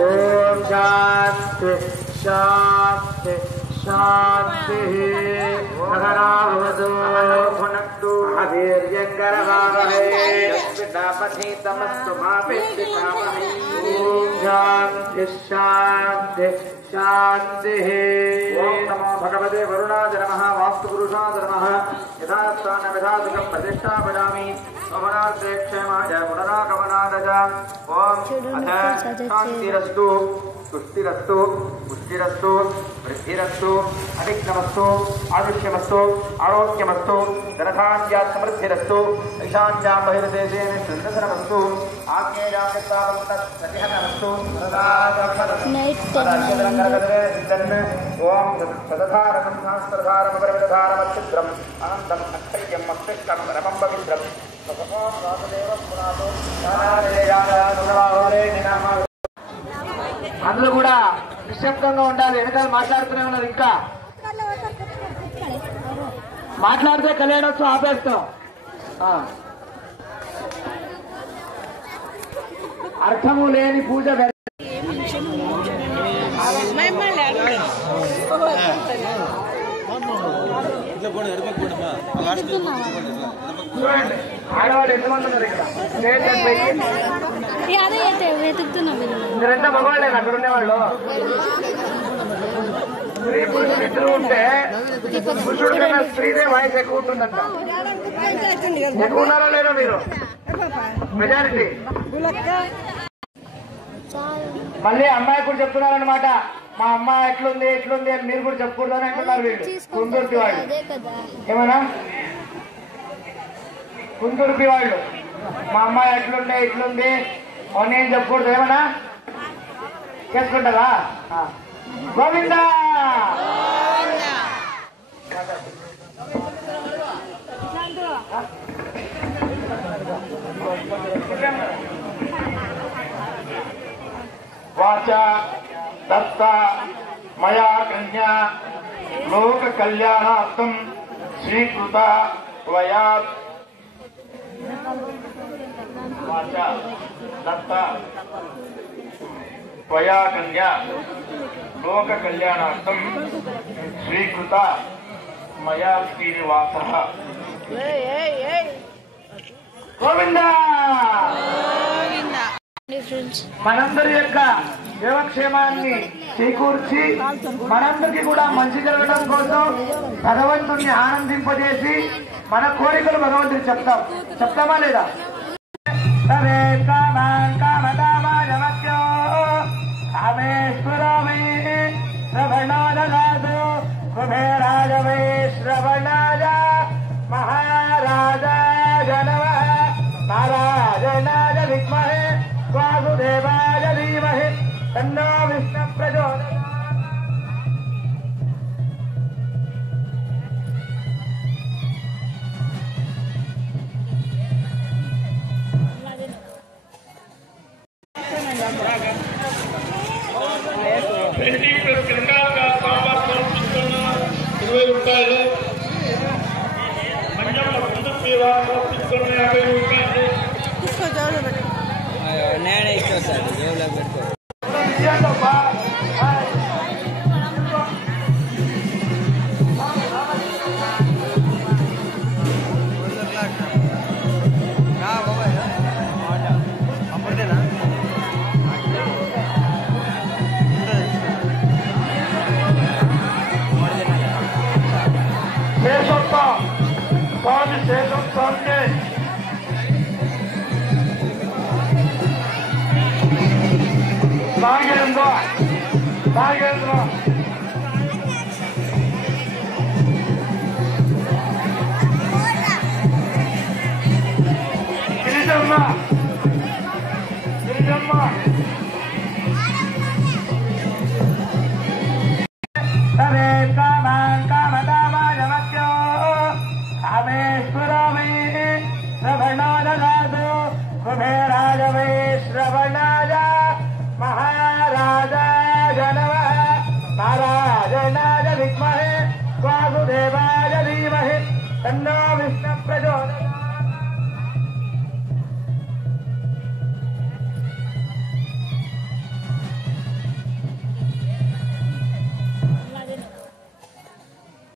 ओम शांति शांति शांति भगवानवतु भुनक्तु अवीर्यंकरवावहै तस्मिन्नामधि तमस्तु मा विद्विषावहै ओम शांति शांति शांति ओम नमो भगवते वरुणाय नमः वास्तुपुरुषाय नमः यथास्थान विधातुकं प्रतिष्ठापयामि भवनार्थे क्षेमाय पुनरागमनाय ओम शांतिरस्तु सुस्थिरस्तु पुष्टिरस्तु वृद्धिरस्तु अधिक्नमस्तु आयुष्यमस्तु आरोग्यमस्तु धनधान्या समृद्धिरस्तु ईशान्यां बहिर्देशे सुन्दरमस्तु आग्नेयामस्तु ओम सदधारकं शास्त्रधारमपरिधारमच्छिद्रम् अनन्तम् अक्षय्यं मस्तिष्कं रमं पवित्रम् అందులో కూడా నిశ్శబ్దంగా ఉండాలి. వెనకాల మాట్లాడుతూనే ఉన్నారు. ఇంకా మాట్లాడితే కళ్యాణోత్సవం ఆపేస్తాం. అర్థము లేని పూజ ఆడవాళ్ళు ఎంతమంది ఉన్నారు ఇక్కడ? మీరంతా మగవాళ్ళే అక్కడ ఉండేవాళ్ళు. స్త్రీ పురుషులు ఇద్దరు ఉంటే పురుషుడు కన్నా స్త్రీదే వాయిస్ ఎక్కువ ఉంటుందంట. ఎక్కువ ఉన్నారో లేదో మీరు మెజారిటీ. మళ్ళీ అమ్మాయి కూడా చెప్తున్నారనమాట, మా అమ్మాయి ఎట్లుంది ఎట్లుంది అని మీరు కూడా చెప్పకూడదని అంటున్నారు వీళ్ళు. కుందుర్పి వాళ్ళు ఏమన్నా కుందుర్పి వాళ్ళు మా అమ్మాయి ఎట్లుంది ఇట్లుంది అని ఏం చెప్పకూడదు. ఏమన్నా చేసుకుంటారా? గోవిందా వాచా దత్త మయా కన్యా లోక కళ్యాణార్థం స్వీకృత వయా వాచా దత్త వయా కన్యా లోక కళ్యాణార్థం స్వీకృత మయా శ్రీనివాస గోవింద. మనందరి యొక్క యోగక్షేమాన్ని చేకూర్చి మనందరికీ కూడా మంచి జరగడం కోసం భగవంతుణ్ణి ఆనందింపజేసి మన కోరికలు భగవంతుడికి చెప్తామా లేదా? రామేశ్వరమే శ్రవణాదు కుబేరాజమే శ్రవణాజ మహారాజాయ నమః నారాయణాయ విద్మహే వాసుదేవాయ ధీమహి తన్నో విష్ణు ప్రచోదయాత్. ददातु कुबेराय वै श्रवणाय महाराजाय नमः नारायणाय विद्महे वासुदेवाय धीमहि तन्नो विष्णुः प्रचोदयात्।